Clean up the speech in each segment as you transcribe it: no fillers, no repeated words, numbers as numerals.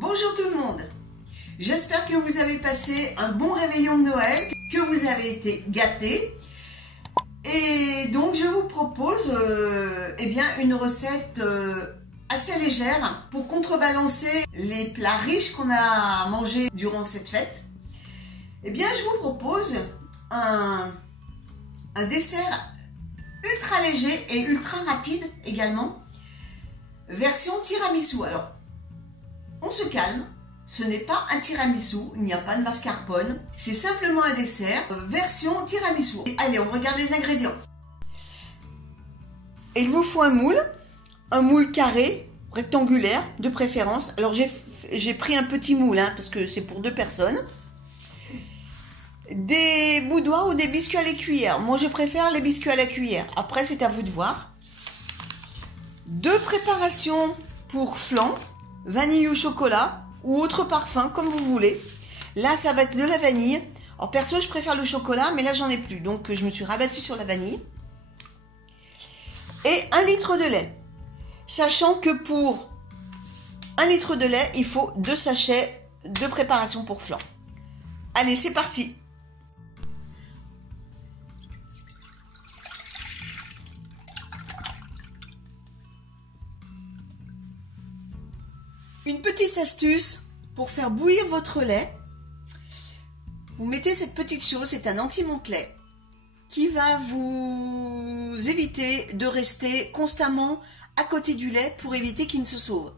Bonjour tout le monde, j'espère que vous avez passé un bon réveillon de Noël, que vous avez été gâtés. Et donc je vous propose une recette assez légère pour contrebalancer les plats riches qu'on a mangés durant cette fête. Je vous propose un dessert ultra léger et ultra rapide également, version tiramisu. Alors, on se calme, ce n'est pas un tiramisu, il n'y a pas de mascarpone, c'est simplement un dessert version tiramisu. Allez, on regarde les ingrédients. Il vous faut un moule carré, rectangulaire de préférence. Alors j'ai pris un petit moule parce que c'est pour 2 personnes. Des boudoirs ou des biscuits à la cuillère. Moi je préfère les biscuits à la cuillère. Après c'est à vous de voir. 2 préparations pour flan, vanille ou chocolat ou autre parfum comme vous voulez. Là ça va être de la vanille. Alors perso je préfère le chocolat mais là j'en ai plus donc je me suis rabattue sur la vanille. Et 1 litre de lait. Sachant que pour 1 litre de lait il faut 2 sachets de préparation pour flan. Allez c'est parti. Une petite astuce pour faire bouillir votre lait. Vous mettez cette petite chose, c'est un anti-monte-lait qui va vous éviter de rester constamment à côté du lait pour éviter qu'il ne se sauve.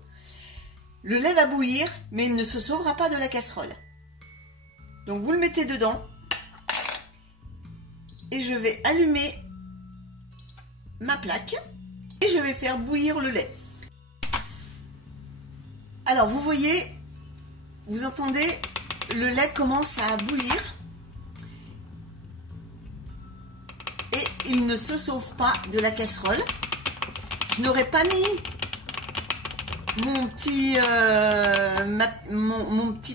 Le lait va bouillir, mais il ne se sauvera pas de la casserole. Donc vous le mettez dedans et je vais allumer ma plaque et je vais faire bouillir le lait. Alors vous voyez, vous entendez, le lait commence à bouillir et il ne se sauve pas de la casserole. Je n'aurais pas mis mon petit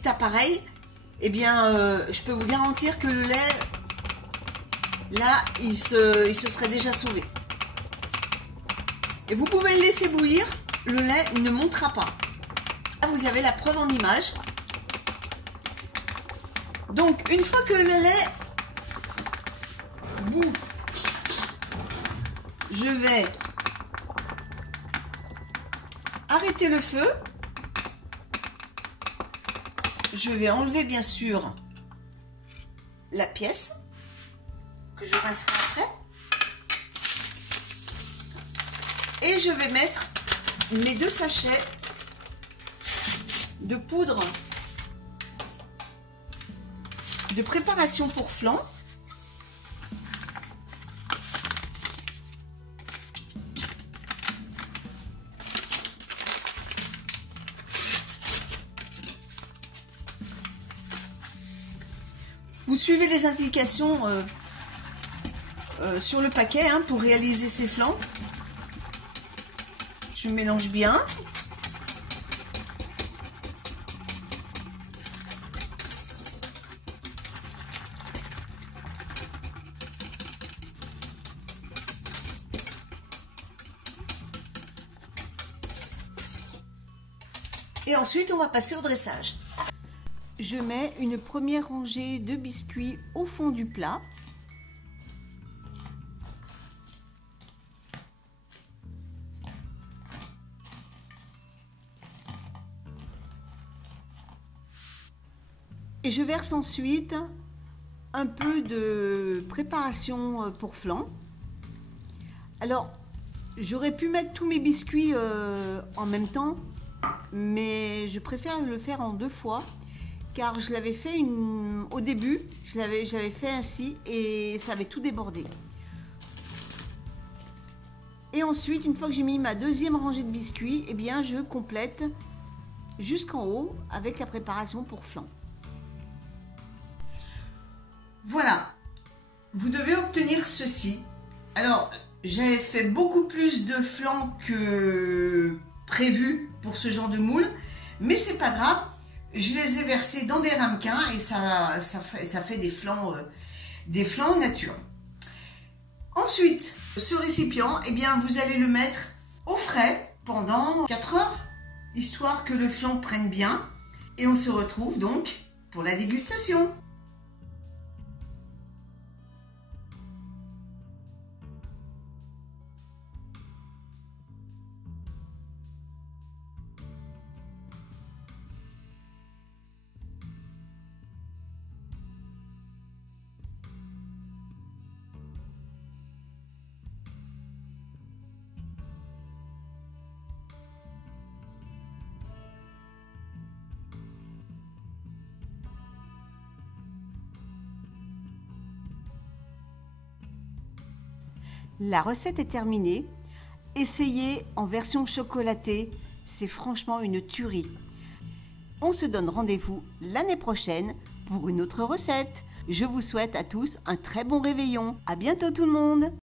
appareil. Je peux vous garantir que le lait, là, il se serait déjà sauvé. Et vous pouvez le laisser bouillir, le lait ne montera pas. Là, vous avez la preuve en image. Donc, une fois que le lait bout, je vais arrêter le feu. Je vais enlever bien sûr la pièce que je rincerai après. Et je vais mettre mes 2 sachets de poudre de préparation pour flan. Vous suivez les indications sur le paquet pour réaliser ces flans. Je mélange bien. Et ensuite, on va passer au dressage. Je mets une première rangée de biscuits au fond du plat. Et je verse ensuite un peu de préparation pour flan. Alors, j'aurais pu mettre tous mes biscuits en même temps, mais je préfère le faire en 2 fois. Car je l'avais fait au début, j'avais fait ainsi et ça avait tout débordé. Et ensuite, une fois que j'ai mis ma 2e rangée de biscuits, je complète jusqu'en haut avec la préparation pour flan. Voilà, vous devez obtenir ceci. Alors, j'ai fait beaucoup plus de flan que prévu pour ce genre de moule, mais c'est pas grave. Je les ai versés dans des ramequins et ça fait des flans nature. Ensuite, ce récipient, vous allez le mettre au frais pendant 4 heures. histoire que le flan prenne bien. Et on se retrouve donc pour la dégustation. La recette est terminée. Essayez en version chocolatée, c'est franchement une tuerie. On se donne rendez-vous l'année prochaine pour une autre recette. Je vous souhaite à tous un très bon réveillon. À bientôt tout le monde!